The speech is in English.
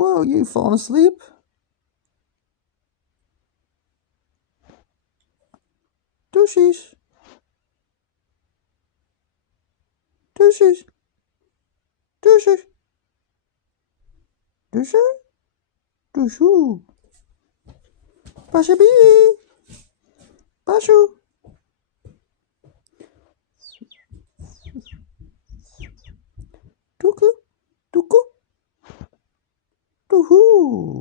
Whoa, you falling asleep? Douches. Douches. Douches. Douches. Douchou. Pashabi. Pashu. Tuku. Tuku. Tuhu.